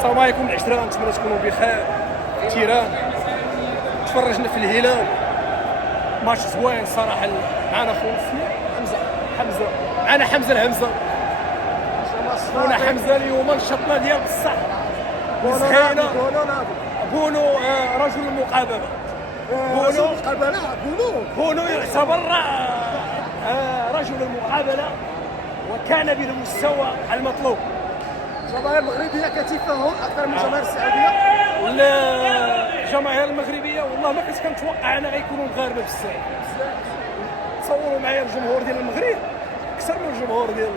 السلام عليكم العشرة، نتمنى تكونوا بخير. تيران تفرجنا في الهلال، ماتش زوين صراحة. معنا خونا حمزة، معنا حمزة الهمزة. خونا حمزة اليوم نشطنا ديال بصح وزهينا. بونو رجل المقابلة. بونو يعتبر رجل المقابلة وكان بالمستوى المطلوب. الجماهير المغربيه كتفهم اكثر من الجماهير السعوديه. الجماهير المغربيه والله ما كنت كنتوقع انا غيكونوا مغاربه بزاف. تصوروا معايا الجمهور ديال المغرب اكثر من الجمهور ديال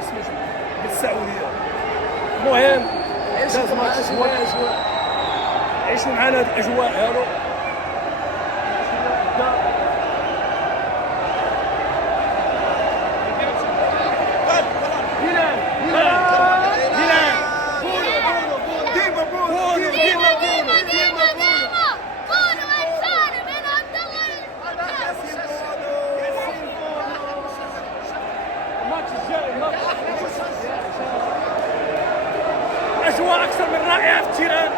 سميتو ديال السعوديه. المهم عيشوا معنا هاد الاجواء هادو. أجواء أكثر من رائعة في تيران.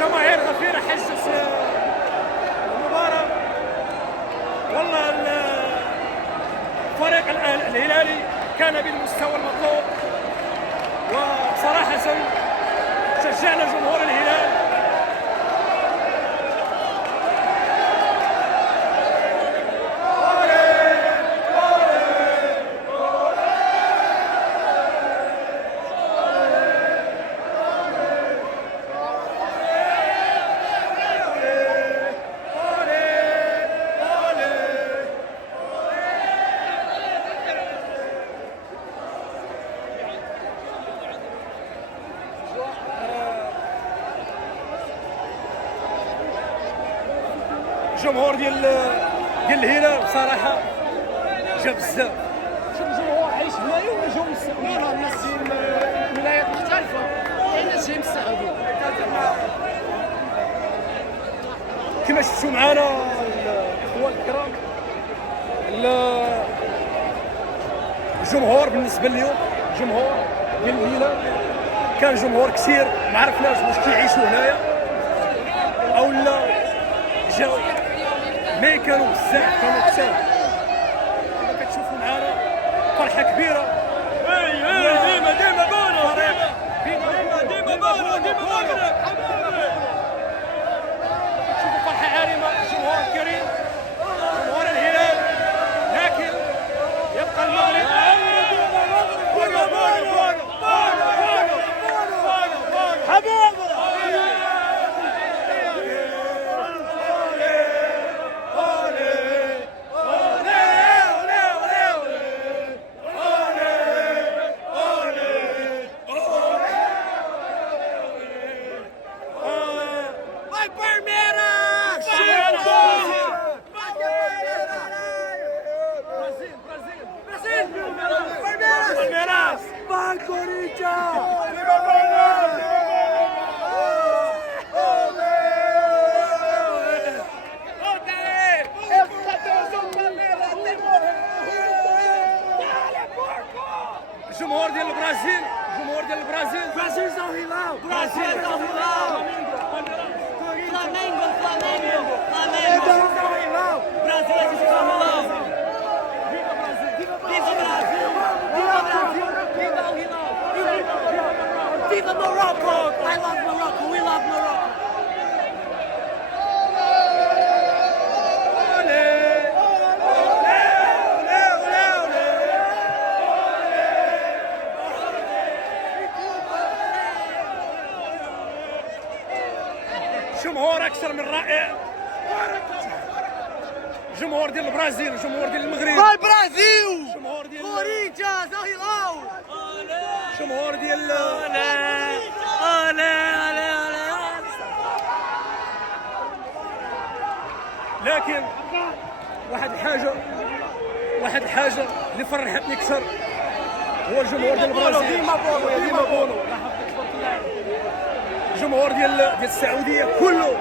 جماهير غفيرة حجت المباراة. والله الفريق الهلالي كان بالمستوى المطلوب، وبصراحة شجعنا جمهور الهلال. الجمهور ديال الهلال بصراحه جا بزاف. شوف الجمهور عايش هنايا ولا جاو من السعوديه؟ لا الناس من ولايات مختلفه، كاين ناس جايين من السعوديه. كما شفتوا معنا الاخوان الكرام، الجمهور بالنسبه اليوم الجمهور ديال الهلال كان جمهور كثير. ما عرفناش واش كيعيشوا هنايا او لا جاو، مي كانوا بزاف، كانوا كثار. كما كتشوفوا معنا فرحه كبيره. ديما بونو، ديما بونو. شوفوا فرحه عارمه، الجمهور الكريم جمهور الهلال. لكن يبقى المغرب حبيبي. الجمهور ديال البرازيل، الجمهور ديال البرازيل، برازيل زاو هلال، برازيل زاو هلال، Flamengo. زاو هلال. Brasil is coming. Viva Brasil! Viva Brasil! Viva Al Hilal! Viva Morocco! I love Morocco. We love Morocco. جمهور اكثر من رائع. جمهور ديال البرازيل، جمهور ديال المغرب، Brasil! جمهور ديال Corinthians! Al Hilal! جمهور ديال لكن واحد الحاجه اللي فرحتني اكثر هو الجمهور ديال البرازيل. ديما بونو. الجمهور ديال السعوديه كله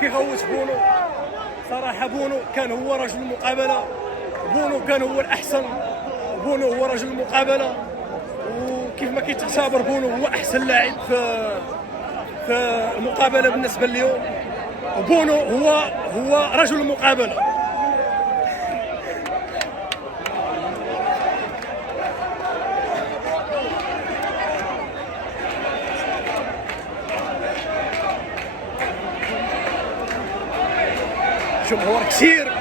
كيغوت بونو. صراحه بونو كان هو رجل المقابله، بونو كان هو الاحسن، بونو بونو هو رجل المقابله، وكيف ما كيتعتبر بونو هو احسن لاعب في المقابله بالنسبه اليوم، وبونو هو رجل المقابله. جمهور كثير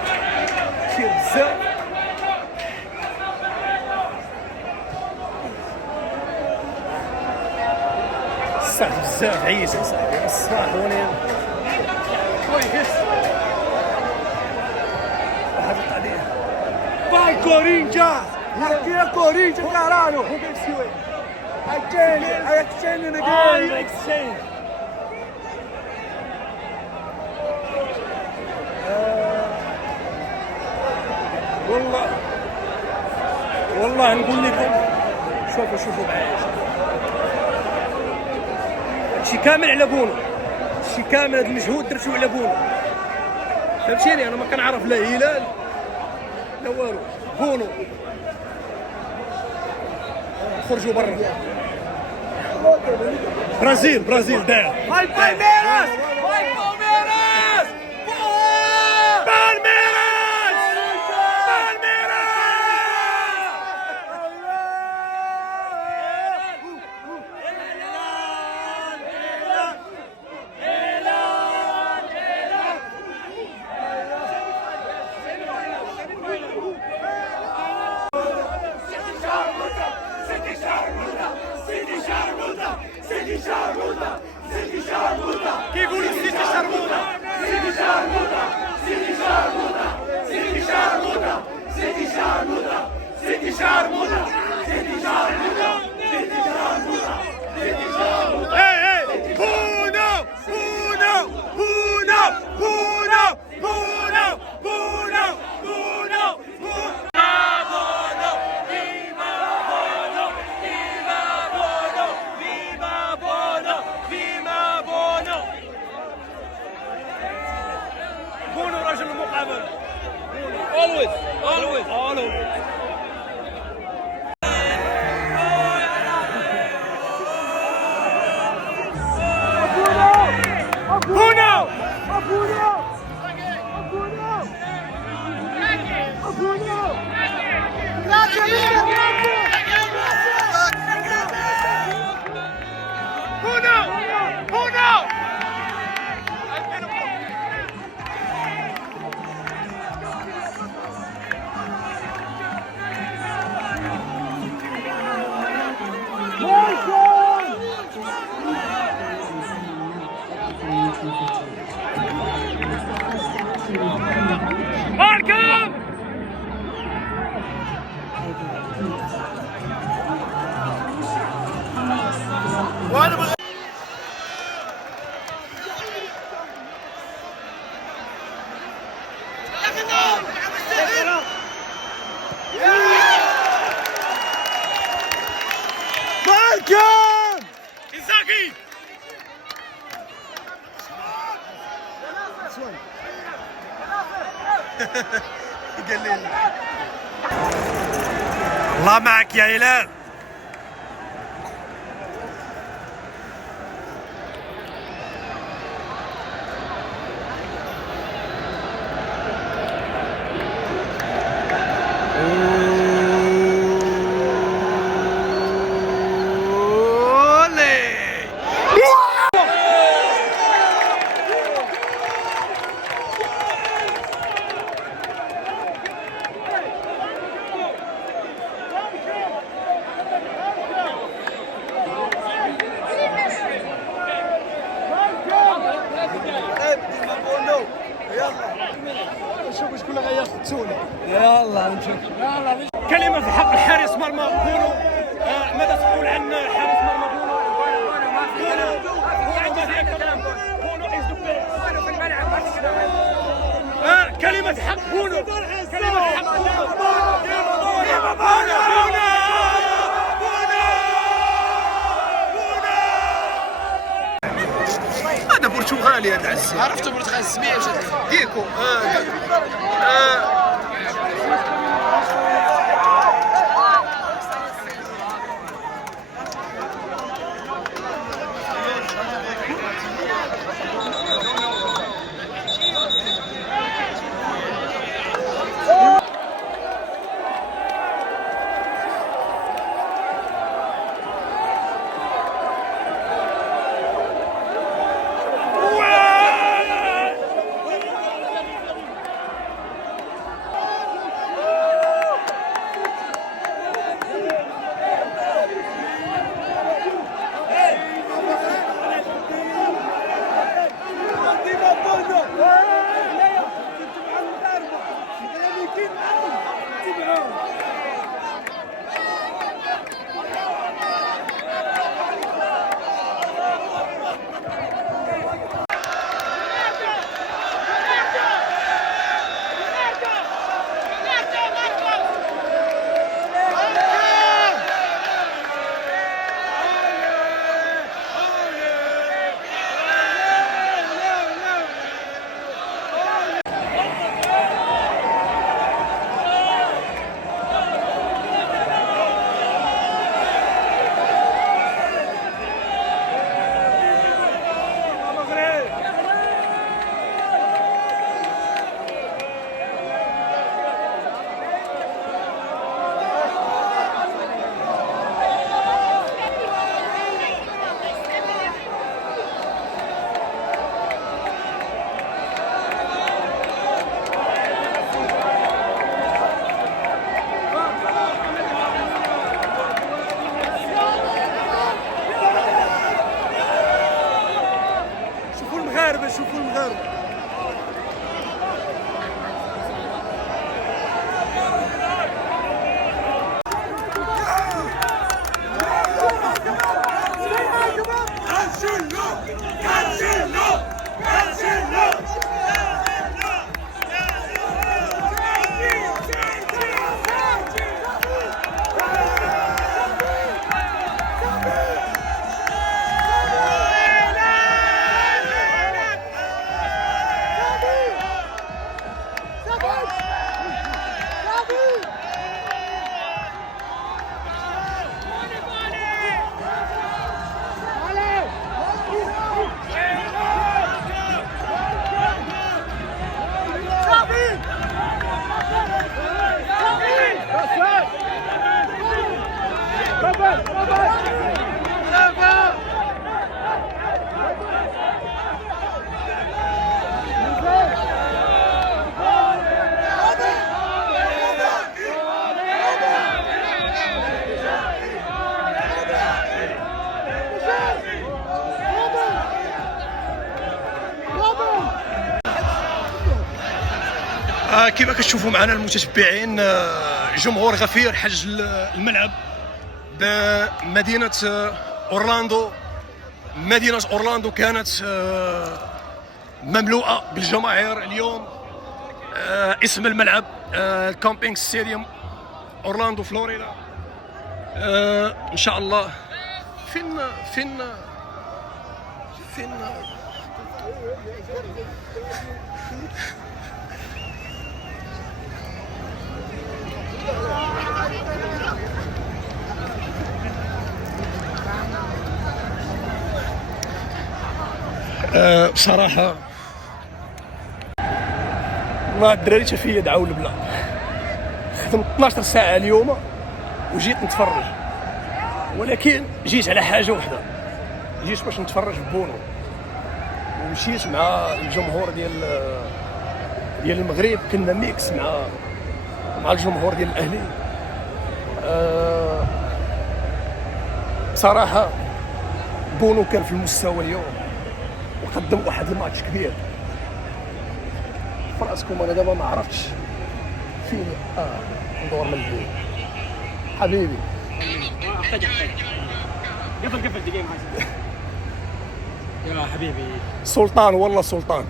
بزاف، الصح بزاف عيش اصاحبي الصباح هوني كويس. واحد التعليق Vai Corinthians! Aqui é Corinthians, caralho! I exchange in the game! والله نقول لكم شوفوا معايا، هادشي كامل على بونو، هادشي كامل هاد المجهود درتو على بونو، فهمتيني؟ انا ما كنعرف لا هلال لا والو. بونو خرجوا برا. برازيل داير. Vai Palmeiras! Vai بالميراس Palmeiras! كيقولوا سيدي شرموطة سيدي شرموطة سيدي شرموطة سيدي شرموطة سيدي شرموطة سيدي شرموطة سيدي شرموطة سيدي شرموطة سيدي شرموطة. اي بونو بونو بونو بونو بونو بونو بونو بونو رجل المقابلة. always. قال لي الله معك يا هلال. شوف شكون اللي غياخذونا. يلا نشوف. كلمة في حق الحارس مرمى بونو. ماذا تقول عن حارس مرمى بونو؟ هو عنده ذاك بونو از ذا بيست. بونو في الملعب كلمة حق بونو. كلمة حق بونو. هذا برتغالي هذا عزيز. عرفتوا برتغال السمية مشات ديكو المغاربه. كيما كتشوفوا معنا المتتبعين، جمهور غفير حج الملعب بمدينة أورلاندو. مدينة أورلاندو كانت مملوءة بالجماهير اليوم. اسم الملعب الكامبينغ ستاديوم أورلاندو فلوريدا. إن شاء الله فين بصراحة والله الدراري حتى فيا دعاو البلا. خدمت 12 ساعة اليوم وجيت نتفرج، ولكن جيت على حاجة وحدة، جيت باش نتفرج بونو، ومشيت مع الجمهور ديال المغرب. كنا ميكس مع الجمهور ديال الأهلي. بصراحة بونو كان في المستوى اليوم وقدم واحد الماتش كبير. فراسكم انا دابا ما عرفتش فين ندور من البيت حبيبي. قفل دقيقة يا حبيبي. سلطان، والله سلطان.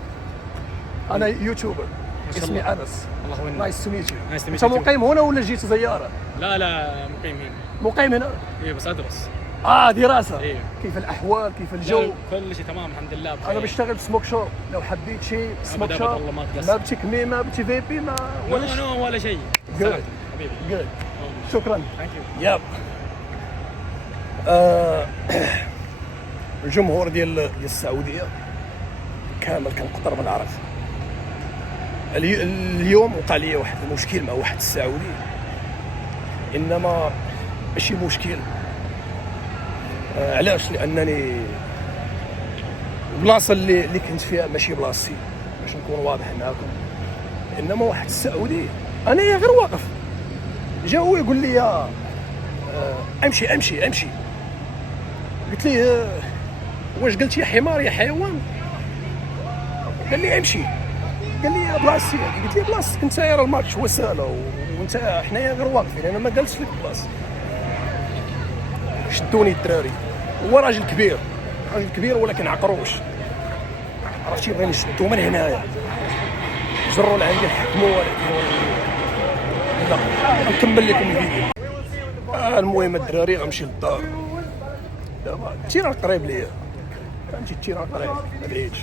انا يوتيوبر اسمي انس. الله يخليك. نايس تو ميت يو. نايس تو انت ميت يو. مقيم هنا ولا جيت زياره؟ لا مقيم هنا. مقيم هنا؟ ايه بس ادرس. دراسه. إيه. كيف الاحوال؟ كيف الجو؟ كل شيء تمام الحمد لله بخير. انا بشتغل بسموك شوب، لو حبيت شيء سموك أبد شوب. والله ما تقصر. ما بتي كميمه، بتي فيبي، ما ولا نو ولا شيء. Good. حبيبي. جود. شكرا. ثانك يو. ياب. الجمهور ديال السعوديه كامل كنقطر بالعرق. اليوم وقع لي واحد المشكل مع واحد السعودي، انما ماشي مشكل. علاش؟ لانني البلاصه اللي كنت فيها ماشي بلاصتي، باش نكون واضح معاكم. انما واحد السعودي انا غير واقف، جا هو يقول لي امشي. قلت ليه واش قلت يا حمار يا حيوان؟ قال لي امشي. قال لي بلاصتي. قلت لي بلاصتك انت، راه الماتش هو ساله وانت حنايا غير واقفين، انا ما قالتش لك بلاصتك. شدوني الدراري. هو راجل كبير ولكن عقروش، عرفتي، بغينا نشدو من هنايا، جروا لعندي الحكموا، ولكن لا نكمل لكم الفيديو. المهم الدراري غنمشي للدار دابا. التيران قريب ليا، فهمتي، التيران قريب ما بعيدش.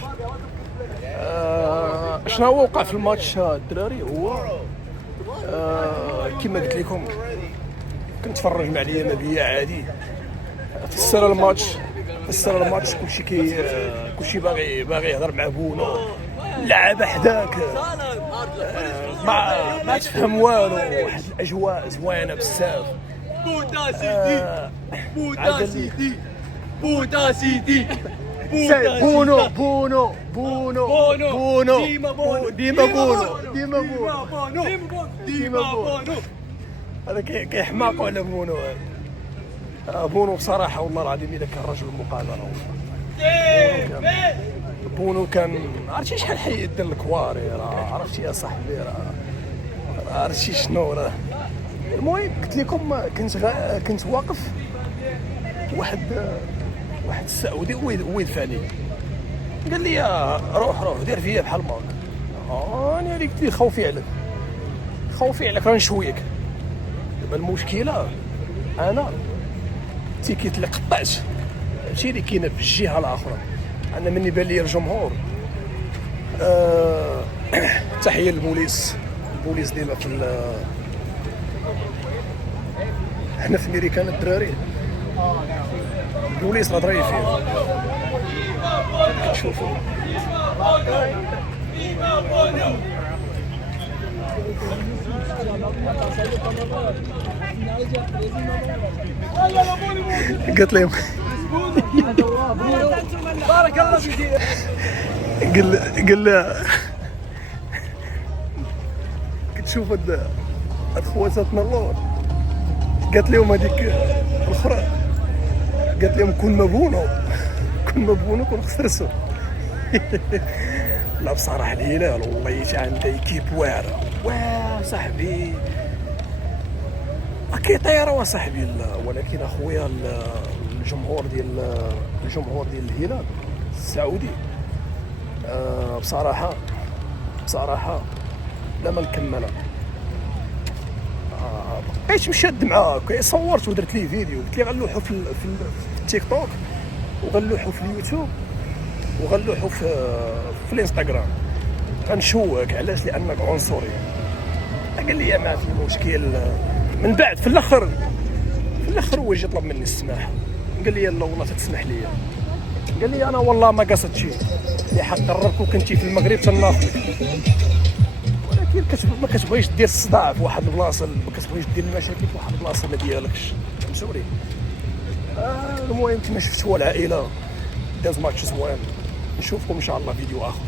شنو هو وقع في الماتش الدراري؟ هو كما قلت لكم كنتفرج مع اليما بيا عادي. فسر الماتش كلشي باغي يهضر مع بونو، اللعابه حداك ما تفهم والو. واحد الاجواء زوينه بزاف. بودا سيدي بونو. هذا كيحماقوا على بونو. بونو بصراحه والله العظيم الا كان رجل مقابله والله. بونو كان عرفتي شحال حي دير الكواري، راه عرفتي يا صاحبي، راه عرفتي شنو راه. المهم قلت لكم كنت واقف واحد السعودي ويدفع لي، قال لي روح دير فيا بحال ما انا اللي قلت لي خوفي عليك راه نشويك. دابا المشكله انا التيكيت اللي قطعت ماشي اللي كاينه في الجهه الاخرى. انا مني بان لي الجمهور تحيه للبوليس ديما في حنا في امريكان الدراري البوليس راه ضريب فيه. كتشوفوا قلت لهم بارك الله فيك. قال كتشوف هاد خواتاتنا اللور، قالت لهم هذيك الاخرى، قالت لهم كون ما بونو كون خسرسو. لا بصراحه الهلال والله عنده ايكيب واعره صاحبي، كيطيروا صاحبي. ولكن اخويا الجمهور ديال الهلال السعودي بصراحه لا ما نكملها. بقيت مشاد معاه، صورت ودرت ليه فيديو، قلت ليه غنلوحو في التيك توك وغنلوحو في اليوتيوب وغنلوحو في الانستغرام، غنشوك علاش لانك عنصري. قال لي ما في مشكل. من بعد في الاخر هو يجي يطلب مني السماح، قال لي يلا والله تسمح لي. قال لي انا والله ما قصدتش، اللي حق قررك وكنتي في المغرب تناقضك، ولكن ما كتبغيش دير الصداع في واحد البلاصه، ما كتبغيش دير المشاكل في واحد البلاصه ما ديالكش، فهمتوني. المهم كما شفتوا العائله داز ماتش زوين. نشوفكم ان شاء الله فيديو اخر.